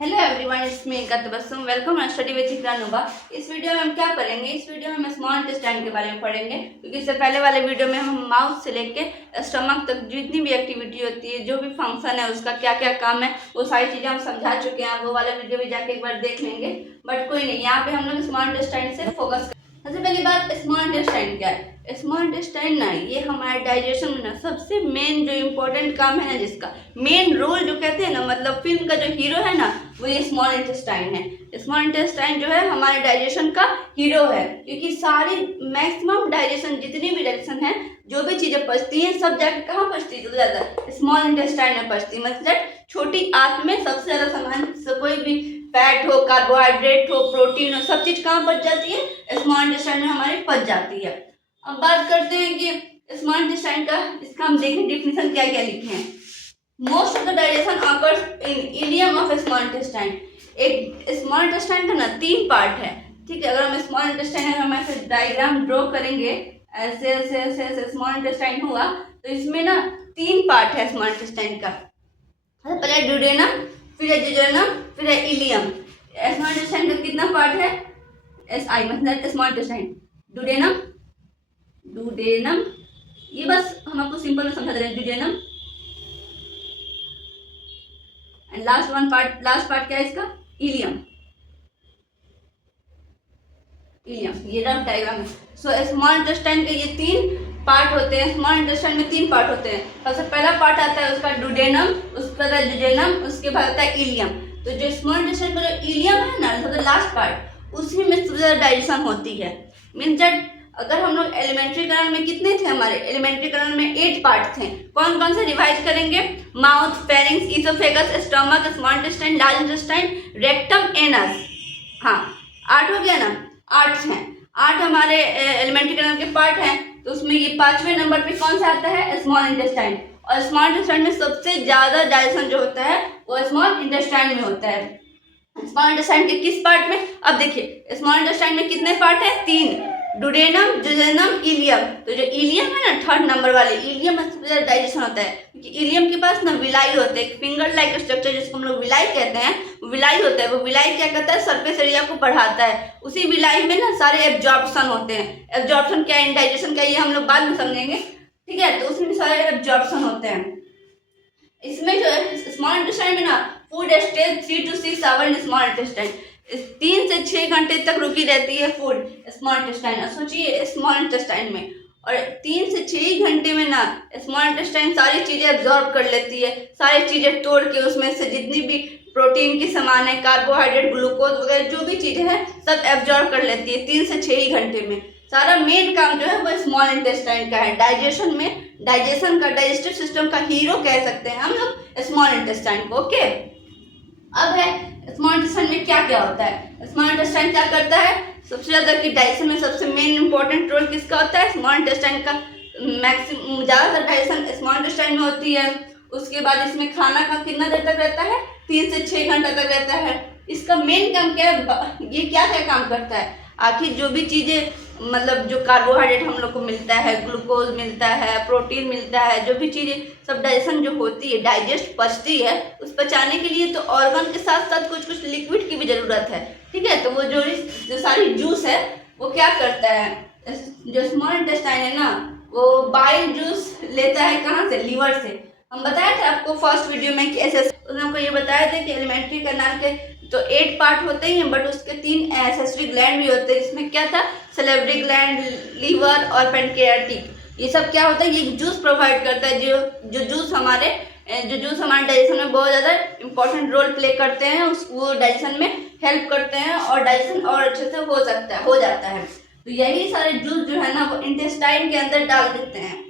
Hello everyone, it's me गतबसुम। Welcome on study with इकरानुबा। इस वीडियो में हम क्या करेंगे? इस वीडियो में हम स्मॉल इंटेस्टाइन के बारे में पढ़ेंगे, क्योंकि इससे पहले वाले वीडियो में हम माउथ से लेके स्टमक तक जितनी भी एक्टिविटी होती है, जो भी फंक्शन है, उसका क्या क्या काम है, वो सारी चीज़ें हम समझा चुके हैं। वो वाला वीडियो भी जाके एक बार देख लेंगे। बट कोई नहीं, यहाँ पे हम लोग स्मॉल इंटेस्टाइन से फोकस। सबसे पहली बात, स्मॉल इंटेस्टाइन क्या है? स्मॉल इंटेस्टाइन ना, ये हमारे डाइजेशन में ना सबसे मेन जो इम्पोर्टेंट काम है ना, जिसका मेन रोल जो कहते हैं ना, मतलब फिल्म का जो हीरो है ना, वो ये स्मॉल इंटेस्टाइन है। स्मॉल इंटेस्टाइन जो है हमारे डाइजेशन का हीरो है, क्योंकि सारी मैक्सिमम डाइजेशन, जितनी भी डाइजेशन है, जो भी चीजें पचती हैं, सब जाके कहाँ पचती है? ज्यादा स्मॉल इंटेस्टाइन में पचती है। मतलब छोटी आंत में सबसे ज्यादा सामान, कोई भी फैट हो, कार्बोहाइड्रेट हो, प्रोटीन हो, सब चीज कहाँ पच जाती है? स्मॉल इंटेस्टाइन में हमारी पच जाती है। अब बात करते हैं कि स्मॉल इंटेस्टाइन का, इसका हम देखें डिफिनेशन क्या क्या लिखे हैं। Most of the digestion occurs in ileum of small intestine. एक स्मॉल इंटेस्टाइन का ना 3 पार्ट है, ठीक है। अगर हम स्मॉल इंटेस्टाइन है, हम ऐसे डायग्राम ड्रॉ करेंगे, ऐसे ऐसे ऐसे ऐसे स्मॉल इंटेस्टाइन हुआ, तो इसमें ना 3 पार्ट है स्मॉल इंटेस्टाइन का। पहले ड्यूडेनम, फिर है जिजोरनम, फिर है इलियम। स्मॉल इंटेस्टाइन का कितना पार्ट है? SI मतलब स्मॉल इंटेस्टाइन, ड्यूडेनम, ड्यूडेनम, ये बस हम आपको सिंपल में समझा दे रहे हैं, ड्यूडेनम। एंड लास्ट पार्ट क्या है इसका? इलियम। ये रफ डायग्राम है। सो स्मॉल इंटेस्टाइन के ये 3 पार्ट होते हैं। स्मॉल इंटेस्टाइन में 3 पार्ट होते हैं। सबसे पहला पार्ट आता है उसका ड्यूडेनम, उसके बाद जुजेनम, उसके बाद आता है इलियम। तो जो स्मॉल इंटेस्टाइन का जो इलियम है ना, सबसे लास्ट पार्ट, उसी में सबसे ज्यादा डाइजेशन होती है। मीन्स दैट अगर हम लोग एलिमेंट्री करण में कितने थे? हमारे एलिमेंट्री करण में 8 पार्ट थे। कौन कौन से रिवाइज करेंगे? Mouth, pharynx, oesophagus, stomach, small intestine, large intestine, rectum, anus. हाँ, 8 हो गया ना? 8 हैं। 8 हमारे एलिमेंट्री करण के पार्ट हैं। तो उसमें ये 5वें नंबर पे कौन सा आता है? Small intestine. और स्मॉल इंटेस्टाइन में सबसे ज्यादा डाइजेशन जो होता है वो स्मॉल इंटेस्टाइन में होता है। स्मॉल इंटेस्टाइन के किस पार्ट में? अब देखिए, स्मॉल इंटेस्टाइन में कितने पार्ट है? 3, ड्यूडेनम, जुजेनम, इलियम। तो जो इलियम है ना, 3rd नंबर वाले इलियम में सबसे ज्यादा डाइजेशन होता है, क्योंकि इलियम के पास ना विलाई होते हैं, फिंगर लाइक स्ट्रक्चर जिसको हम लोग विलाई कहते हैं, विलाई होता है। वो विलाई क्या करता है? सरफेस एरिया को बढ़ाता है। उसी विलाई में ना सारे एब्जॉर्प्शन होते हैं। एब्जॉर्प्शन क्या है, इंडाइजेशन क्या है, ये हम लोग बाद में समझेंगे, ठीक है। तो उसमें सारे एब्जॉर्प्शन होते हैं। इसमें जो है स्मॉल इंटेस्टाइन में ना food stays 3 to 6 hour small intestine, 3 से 6 घंटे तक रुकी रहती है फूड स्मॉल इंटेस्टाइन। सोचिए स्मॉल इंटेस्टाइन में, और 3 से 6 घंटे में ना स्मॉल इंटेस्टाइन सारी चीजें एब्जॉर्ब कर लेती है। सारी चीजें तोड़ के उसमें से जितनी भी प्रोटीन की सामान है, कार्बोहाइड्रेट, ग्लूकोज वगैरह जो भी चीजें हैं, सब एब्जॉर्ब कर लेती है 3 से 6 ही घंटे में। सारा मेन काम जो है वो स्मॉल इंटेस्टाइन का है। डाइजेशन में, डाइजेशन का, डाइजेस्टिव सिस्टम का हीरो कह सकते हैं हम लोग स्मॉल इंटेस्टाइन को, ओके। अब है स्मॉल इंटेस्टाइन में क्या क्या होता है? स्मॉल इंटेस्टाइन क्या करता है? सबसे ज्यादा कि डाइजेशन में सबसे मेन इंपॉर्टेंट रोल किसका होता है? स्मॉल इंटेस्टाइन का। मैक्सिमम ज्यादातर डाइजेशन स्मॉल इंटेस्टाइन में होती है। उसके बाद इसमें खाना का कितना देर तक रहता है? 3 से 6 घंटा तक रहता है। इसका मेन काम क्या है? ये क्या क्या काम करता है? आखिर जो भी चीजें, मतलब जो कार्बोहाइड्रेट हम लोग को मिलता है, ग्लूकोज मिलता है, प्रोटीन मिलता है, जो भी चीजें सब डाइजेशन जो होती है, डाइजेस्ट पचती है, उस पचाने के लिए तो ऑर्गन के साथ साथ कुछ कुछ लिक्विड की भी जरूरत है, ठीक है। तो वो जो सारी जूस है वो क्या करता है? जो स्मॉल इंटेस्टाइन है ना, वो बाइल जूस लेता है कहाँ से? लीवर से। हम बताए थे आपको फर्स्ट वीडियो में कि ऐसे उसने हमको ये बताया था कि एलिमेंट्री कैनाल के तो 8 पार्ट होते ही हैं, बट उसके 3 एसेसरी ग्लैंड भी होते हैं। इसमें क्या था? सलेवरी ग्लैंड, लीवर और पेनक्रियाटिक। ये सब क्या होता है? ये जूस प्रोवाइड करता है। जो जूस हमारे डाइजेशन में बहुत ज़्यादा इंपॉर्टेंट रोल प्ले करते हैं। वो डाइजेशन में हेल्प करते हैं और डाइजेशन और अच्छे से हो जाता है। तो यही सारे जूस जो है ना, वो इंटेस्टाइन के अंदर डाल देते हैं।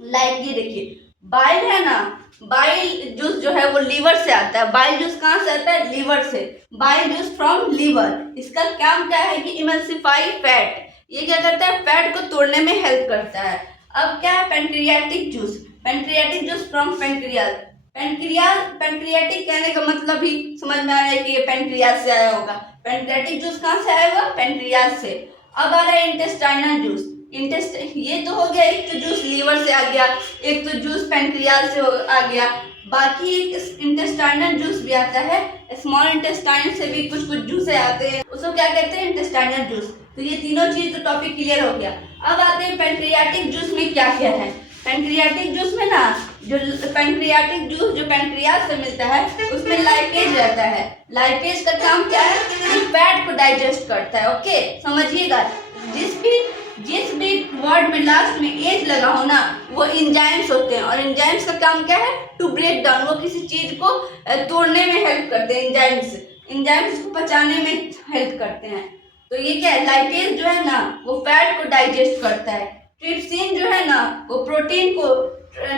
लाइक ये देखिए, बाइल है ना, बाइल जूस जो है वो लीवर से आता है। बाइल जूस कहाँ से आता है? लीवर से। Bile juice from liver. इसका काम क्या है कि इमल्सिफाई फैट। ये क्या करता है? फैट को तोड़ने में हेल्प करता है। अब क्या है? Pancreatic juice. Pancreatic juice from pancreas. Pancreatic कहने का मतलब ही समझ में आ रहा है कि ये पेनक्रियाज से आया होगा। पेनक्रियाटिक जूस कहाँ से आया होगा? पेनक्रियाज से। अब आ रहा है इंटेस्टाइनल जूस। ये तो हो गया, एक तो जूस लीवर से आ गया, एक तो जूस पेनक्रियाज से आ गया। बाकी एक इंटेस्टाइनल जूस भी आता है, स्मॉल इंटेस्टाइन से भी कुछ कुछ जूसे आते हैं, उसको क्या कहते हैं, इंटेस्टाइनल जूस। तो ये तीनों चीज तो टॉपिक क्लियर हो गया। अब आते हैं पैंक्रियाटिक जूस में क्या क्या है। पैंक्रियाटिक जूस में ना, जो पैंक्रियाटिक जूस जो पैंक्रियाज से मिलता है उसमें लाइपेज रहता है। लाइपेज का काम क्या है, फैट को डाइजेस्ट करता है। ओके, समझिएगा, जिस भी वर्ड में लास्ट में एज लगा हो ना, वो इंजाइम्स होते हैं, और इंजाइम्स का काम क्या है, टू ब्रेक डाउन, वो किसी चीज को तोड़ने में हेल्प करते हैं। इंजाइम्स को पचाने में हेल्प करते हैं। तो ये क्या है, लाइपेज जो है ना वो फैट को डाइजेस्ट करता है। ट्रिप्सिन जो है ना वो प्रोटीन को,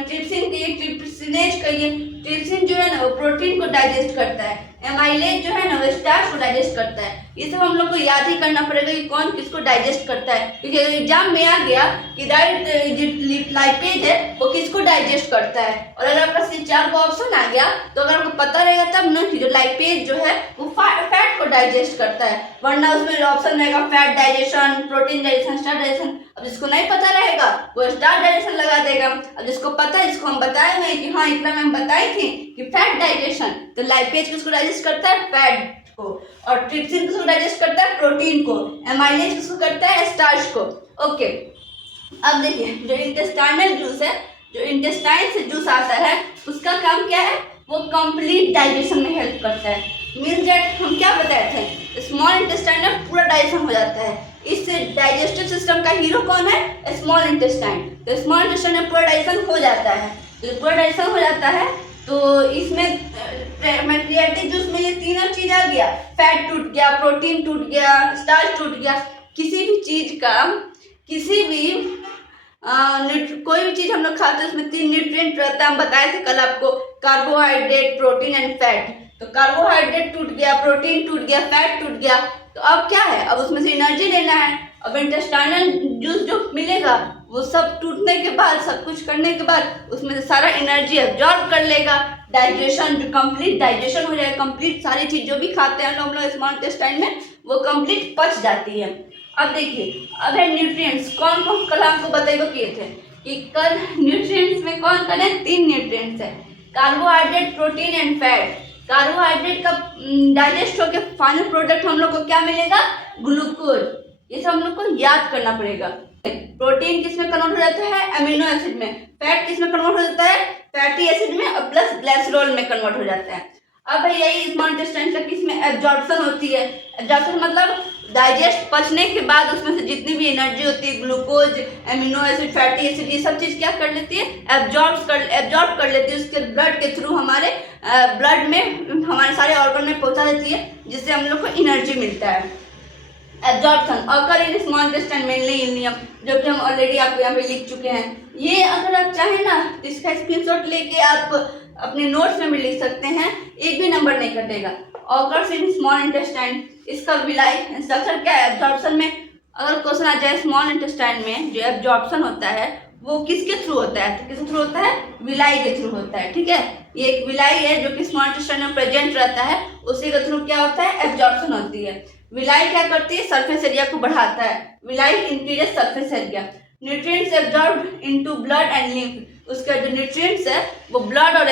ट्रिप्सिनेज कहिए, ट्रिप्सिन जो है ना वो प्रोटीन को डाइजेस्ट करता है। एमाइलेज जो है ना वो स्टार्च को डाइजेस्ट करता है। ये सब हम लोग को याद ही करना पड़ेगा कि कौन किसको डाइजेस्ट करता है, क्योंकि एग्जाम में आ गया कि लाइपेज है वो किसको डाइजेस्ट करता है। और अगर आपका C4 का ऑप्शन आ गया तो अगर आपको पता रहेगा तब ना कि जो लाइपेज जो है वो फैट को डाइजेस्ट करता है, वरना उसमें ऑप्शन रहेगा fat digestion, protein digestion, starch digestion. अब जिसको नहीं पता रहेगा वो स्टार्च डाइजेशन लगा देगा। अब जिसको पता है, जिसको हम बताए हुए कि हाँ इतना मैम बताई थी कि फैट डाइजेशन, तो लाइपेज किसको डाइजेस्ट करता है, फैट को, और ट्रिप्सिन किसको डाइजेस्ट करता है, प्रोटीन को, एमाइलेज किसको करता है, स्टार्च को। ओके, अब देखिए जो इंटेस्टाइनल जूस है, जो इंटेस्टाइन से जूस आता है उसका काम क्या है, वो कंप्लीट डाइजेशन में हेल्प करता है। मीन्स दैट हम क्या बताए थे, स्मॉल इंटेस्टाइन में पूरा डाइजेशन हो जाता है। इससे डाइजेस्टिव सिस्टम का हीरो कौन है, स्मॉल इंटेस्टाइन। तो स्मॉल इंटेस्टाइन में पूरा डाइजेशन हो जाता है। तो पूरा डाइजेशन हो जाता है तो इसमें पैंक्रियाटिक जूस में ये तीनों चीज आ गया, फैट टूट गया, प्रोटीन टूट गया, स्टार्च टूट गया। किसी भी चीज का, किसी भी कोई भी चीज हम लोग खाते हैं उसमें 3 न्यूट्रिएंट रहता है। हम बताए थे कल आपको, कार्बोहाइड्रेट, प्रोटीन एंड फैट। तो कार्बोहाइड्रेट टूट गया, प्रोटीन टूट गया, फैट टूट गया, तो अब क्या है, अब उसमें से एनर्जी लेना है। अब इंटेस्टाइनल जूस जो मिलेगा वो सब टूटने के बाद, सब कुछ करने के बाद उसमें से सारा एनर्जी एब्जॉर्ब कर लेगा। डाइजेशन, जो कंप्लीट डाइजेशन हो जाएगा, कंप्लीट सारी चीज जो भी खाते हैं हम लोग स्मॉल इंटेस्टाइन में वो कंप्लीट पच जाती है। अब देखिए, अब है न्यूट्रिएंट्स। कौन कौन कल आपको बताइए किए थे कि कल न्यूट्रिएंट्स में कौन कौन है, 3 न्यूट्रिएंट्स है, carbohydrate, protein and fat. Carbohydrate का डाइजेस्ट होकर फाइनल प्रोडक्ट हम लोग को क्या मिलेगा, ग्लूकोज। ये सब हम लोग को याद करना पड़ेगा। प्रोटीन किस में कन्वर्ट हो जाता है, अमीनो एसिड में। फैट किस में कन्वर्ट हो जाता है, फैटी एसिड में, और प्लस ग्लिसरॉल में कन्वर्ट हो जाता है। अब यही स्मॉल इंटेस्टाइन का किस में एब्जॉर्प्शन होती है। एब्जॉर्प्शन मतलब डाइजेस्ट, पचने के बाद उसमें से जितनी भी एनर्जी होती है, glucose, amino acid, fatty acid, ये सब चीज क्या कर लेती है, एब्जॉर्ब कर लेती है। उसके ब्लड के थ्रू हमारे ब्लड में, हमारे सारे ऑर्गन में पहुंचा देती है, जिससे हम लोग को एनर्जी मिलता है। Absorption occur in small intestine mainly इन नियम, जो कि हम ऑलरेडी आपको यहाँ पे लिख चुके हैं। ये अगर आप चाहें ना तो इसका स्क्रीनशॉट लेके आप अपने नोट्स में भी लिख सकते हैं, एक भी नंबर नहीं कटेगा। ऑकर्स इन स्मॉल इंटेस्टाइन, इसका विलाई स्ट्रक्चर क्या है, एब्जॉर्प्शन में अगर क्वेश्चन आ जाए स्मॉल इंटेस्टाइन में जो एब्जॉर्प्शन होता है वो किसके थ्रू होता है, तो किसके थ्रू होता है, विलाई के थ्रू होता है। ठीक है, ये एक विलाई है जो कि स्मॉल इंटेस्टाइन में प्रेजेंट रहता है, उसी के थ्रू क्या होता है, एब्जॉर्प्शन होती है। विलाई क्या करती है, सरफेस एरिया को बढ़ाता है। Villi increases surface area. Nutrients absorb into blood and lymph, उसका जो न्यूट्रिएंट्स है वो ब्लड और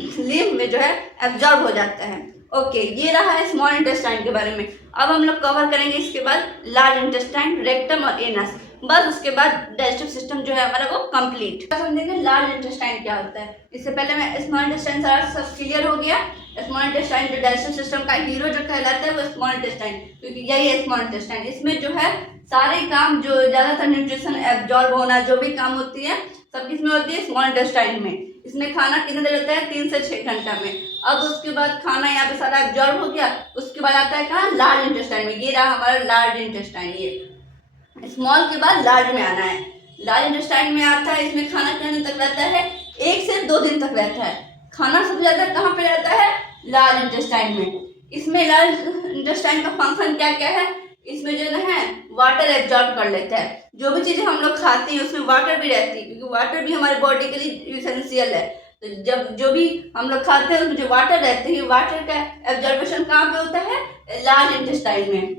लिम्फ में जो है एब्जॉर्ब हो जाता है। ओके, ये रहा है स्मॉल इंटेस्टाइन के बारे में। अब हम लोग कवर करेंगे इसके बाद लार्ज इंटेस्टाइन, रेक्टम और एनस। बस उसके बाद डाइजेस्टिव सिस्टम जो है हमारा वो कंप्लीट। समझेंगे लार्ज इंटेस्टाइन क्या होता है। इससे पहले मैं स्मॉल इंटेस्टाइन सारा सब क्लियर हो गया। स्मॉल इंटेस्टाइन जो डाइजेस्टिव सिस्टम का हीरो जो कहलाता है वो स्मॉल इंटेस्टाइन, क्योंकि यही है स्मॉल इंटेस्टाइन। इसमें जो है सारे काम, जो ज्यादातर न्यूट्रिशन एब्जॉर्ब होना, जो भी काम होती है सब किसमें होती है, स्मॉल इंटेस्टाइन में। इसमें खाना कितने देर रहता है, 3 से 6 घंटा में। अब उसके बाद खाना यहाँ पे सारा एब्जॉर्ब हो गया, उसके बाद आता है कहाँ, लार्ज इंटेस्टाइन में। ये रहा हमारा लार्ज इंटेस्टाइन। ये स्मॉल के बाद लार्ज में आना है। लार्ज इंटेस्टाइन में आता है, इसमें खाना कितने दिन तक रहता है, 1 से 2 दिन तक रहता है। खाना सबसे ज्यादा कहाँ पे रहता है, लार्ज इंटेस्टाइन में। इसमें लार्ज इंटेस्टाइन का फंक्शन क्या क्या है, इसमें जो है वाटर एब्जॉर्ब कर लेता है। जो भी चीजें हम लोग खाते हैं उसमें वाटर भी रहती है, क्योंकि वाटर भी हमारे बॉडी के लिए इसेंशियल है। तो जब जो भी हम लोग खाते हैं उसमें जो वाटर रहते हैं, वाटर का एब्जॉर्बेशन कहाँ पे होता है, लार्ज इंटेस्टाइन में।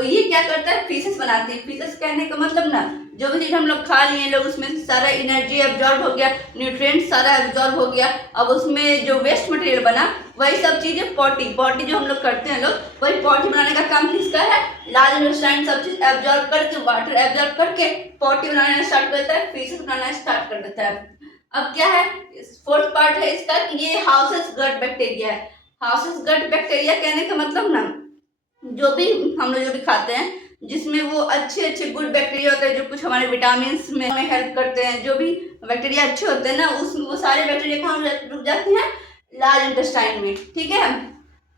ये क्या करता है, फीसेस बनाती है। फीसेस कहने का मतलब ना, जो भी चीज हम लोग खा लिए लोग, उसमें से सारा एनर्जी एब्जॉर्ब हो गया, न्यूट्रिएंट सारा एब्जॉर्ब हो गया। अब उसमें जो वेस्ट मटेरियल बना वही सब चीजें पॉटी जो हम लोग करते हैं लोग, वही पॉटी बनाने का काम किसका है, लार्ज इंटेस्टाइन सब चीज एब्जॉर्ब करके, वाटर एब्जॉर्ब करके पॉटी बनाना स्टार्ट करता है, फीसेस बनाना स्टार्ट कर देता है। अब क्या है, फोर्थ पार्ट है इसका कि ये हाउसेस गट बैक्टीरिया है। हाउसेस गट बैक्टीरिया कहने का मतलब ना, जो भी हम लोग जो भी खाते हैं जिसमें वो अच्छे गुड बैक्टीरिया होते हैं, जो कुछ हमारे विटामिन में हमें हेल्प करते हैं, जो भी बैक्टीरिया अच्छे होते हैं ना, उसमें वो सारे बैक्टीरिया कहाँ रुक जाते हैं, लार्ज इंटेस्टाइन में। ठीक है,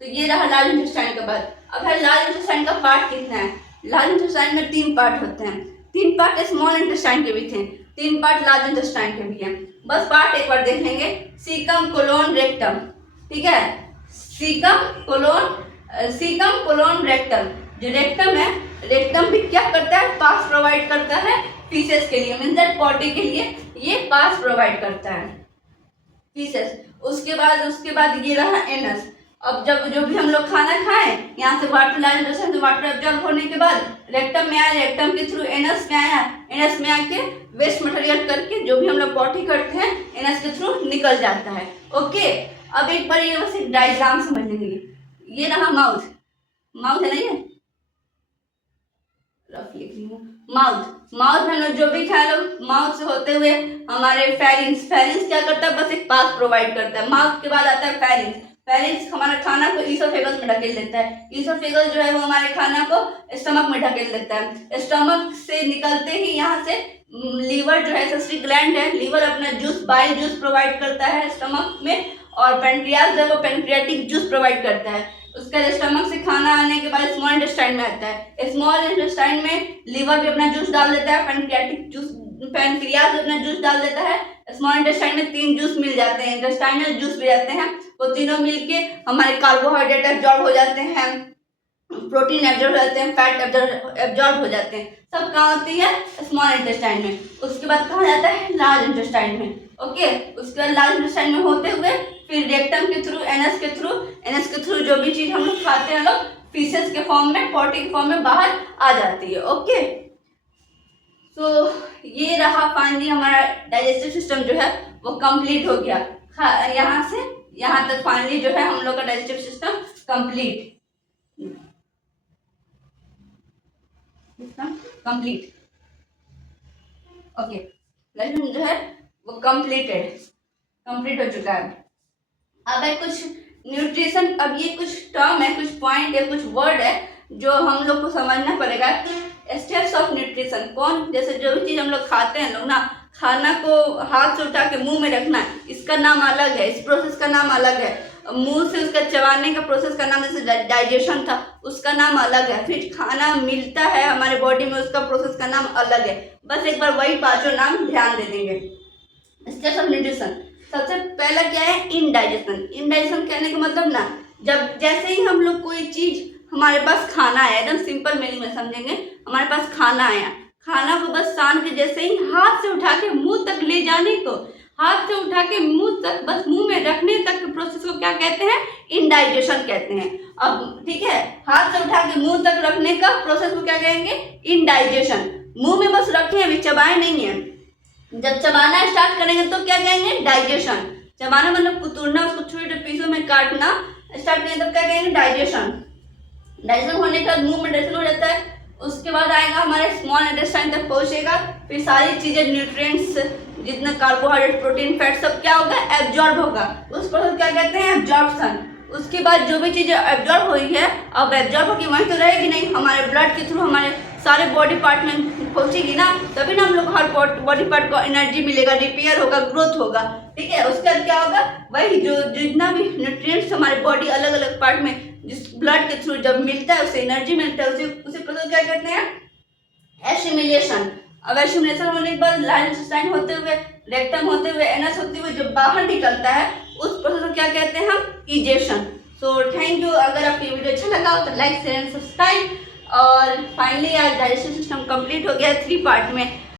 तो ये रहा लार्ज इंटेस्टाइन का बात। अब है लार्ज इंटेस्टाइन का पार्ट कितना है। लार्ज इंटेस्टाइन में 3 पार्ट होते हैं। 3 पार्ट स्मॉल इंटेस्टाइन के भी थे, 3 पार्ट लार्ज इंटेस्टाइन के भी हैं। बस पार्ट एक बार देख लेंगे, सीकम कोलोन रेक्टम। ठीक है, सीकम कोलोन रेक्टम। जो रेक्टम है, रेक्टम भी क्या करता है, पास प्रोवाइड करता है फीसेस के लिए, मींस दैट पॉटी के लिए ये पास प्रोवाइड करता है फीसेस। उसके बाद ये रहा एनस। अब जब जो भी हम लोग खाना खाएं, यहाँ से वाटर लाइन से वाटर एब्जॉर्ब होने के बाद रेक्टम में आया, रेक्टम के थ्रू एनस में आया, एनस में आके वेस्ट मटेरियल करके जो भी हम लोग पॉटी करते हैं एनस के थ्रू निकल जाता है। ओके, अब एक बार ये बस एक डायग्राम समझ लेंगे। ये रहा माउथ है ना, ये रफ लिख रही हूँ। माउथ में हम लोग जो भी खाए लोग, माउथ से होते हुए हमारे फेरिंग्स क्या करता है, बस एक पास प्रोवाइड करता है। माउथ के बाद आता है फेरिंग्स हमारा खाना को ईसोफेगस में ढकेल देता है। ईसोफेगस जो है वो हमारे खाना को स्टमक में ढकेल देता है। स्टमक से निकलते ही यहाँ से लीवर जो है, सस्री ग्लैंड है, लीवर अपना जूस, बाइल जूस प्रोवाइड करता है स्टमक में, और पेनक्रियाज जो है वो पेनक्रियाटिक जूस प्रोवाइड करता है। उसके बाद स्टमक से खाना आने के बाद स्मॉल इंटेस्टाइन में आता है। स्मॉल इंटेस्टाइन में लीवर भी अपना जूस डाल देता है, पेनक्रियाटिक जूस, पेनक्रियाज अपना जूस डाल देता है। स्मॉल इंटेस्टाइन में 3 जूस मिल जाते हैं, इंटेस्टाइनल जूस भी जाते हैं, वो तीनों मिलके हमारे कार्बोहाइड्रेट एब्जॉर्ब हो जाते हैं, प्रोटीन एब्जॉर्ब हो जाते हैं, फैट एब्जॉर्ब हो जाते हैं। सब कहाँ होती है, स्मॉल इंटेस्टाइन में। उसके बाद कहाँ जाता है, लार्ज इंटेस्टाइन में। ओके, उसके बाद लार्ज इंटेस्टाइन में होते हुए फिर रेक्टम के थ्रू, एनस के थ्रू जो भी चीज हम लोग खाते हैं लोग फीसेस के फॉर्म में, पॉटी के फॉर्म में बाहर आ जाती है। ओके, तो ये रहा फाइनली हमारा डाइजेस्टिव सिस्टम जो है वो कंप्लीट हो गया। यहाँ से यहाँ तक फाइनली जो है हम लोग का digestive system complete. Okay, digestion जो है वो कंप्लीट हो चुका है। अब है कुछ न्यूट्रिशन। अब ये कुछ टर्म है, कुछ पॉइंट है, कुछ वर्ड है जो हम लोग को समझना पड़ेगा। स्टेप्स ऑफ न्यूट्रिशन कौन, जैसे जो भी चीज हम लोग खाते हैं लोग ना, खाना को हाथ से उठा के मुंह में रखना, इसका नाम अलग है, इस प्रोसेस का नाम अलग है। मुंह से उसका चबाने का प्रोसेस का नाम, जैसे डाइजेशन था, उसका नाम अलग है। फिर खाना मिलता है हमारे बॉडी में, उसका प्रोसेस का नाम अलग है। बस एक बार वही 5 नाम ध्यान दे देंगे। स्टेप्स ऑफ न्यूट्रिशन, सबसे पहला क्या है, इनडाइजेशन कहने का मतलब ना, जब जैसे ही हम लोग कोई चीज, हमारे पास खाना आया, एकदम सिंपल मीनिंग में समझेंगे, हमारे पास खाना आया, खाना को बस सान के जैसे ही हाथ से उठा के मुंह तक ले जाने को, हाथ से उठा के मुंह तक, बस मुंह में रखने तक के प्रोसेस को क्या कहते हैं, इनडाइजेशन कहते हैं। अब ठीक है, हाथ से उठा के मुंह तक रखने का प्रोसेस को क्या कहेंगे, इनडाइजेशन। मुंह में बस रखे, अभी चबाए नहीं है। जब चबाना स्टार्ट करेंगे तो क्या कहेंगे, डाइजेशन। चबाना मतलब कुतरना, उसको छोटे छोटे पीसों में काटना स्टार्ट करेंगे तब क्या कहेंगे, डाइजेशन। डाइजेशन होने के बाद मुंह में डाइजेशन हो जाता है। उसके बाद आएगा हमारे स्मॉल इंटेस्टाइन तक पहुंचेगा, फिर सारी चीजें, न्यूट्रिएंट्स, जितना कार्बोहाइड्रेट, प्रोटीन, फैट, सब क्या होगा, एब्जॉर्ब होगा। उस प्रोसेस क्या कहते हैं, एब्जॉर्प्शन। उसके बाद जो भी चीजें एब्जॉर्ब हुई है, अब एब्जॉर्ब होगी वहीं तो रहेगी नहीं, हमारे ब्लड के थ्रू हमारे सारे बॉडी पार्ट में पहुंचेगी ना, तभी ना हम लोग हर बॉडी पार्ट को एनर्जी मिलेगा, रिपेयर होगा, ग्रोथ होगा। ठीक है, उसके बाद क्या होगा, वही जो जितना भी न्यूट्रिएंट्स हमारे बॉडी अलग अलग पार्ट में जिस ब्लड के थ्रू जब मिलता है, उसे एनर्जी मिलता है, उसे प्रोसेस क्या कहते हैं, एसिमिलेशन। अब एसिमिलेशन होने के बाद लार्ज इंटेस्टाइन होते हुए, रेक्टम होते हुए, एनस होते हुए जो बाहर निकलता है, उस प्रोसेस को क्या कहते हैं हम, इजेशन। So thank you. अगर आपको ये वीडियो अच्छा लगा हो तो लाइक, शेयर एंड सब्सक्राइब। और फाइनली आज डाइजेस्टिव सिस्टम कंप्लीट हो गया 3 पार्ट में।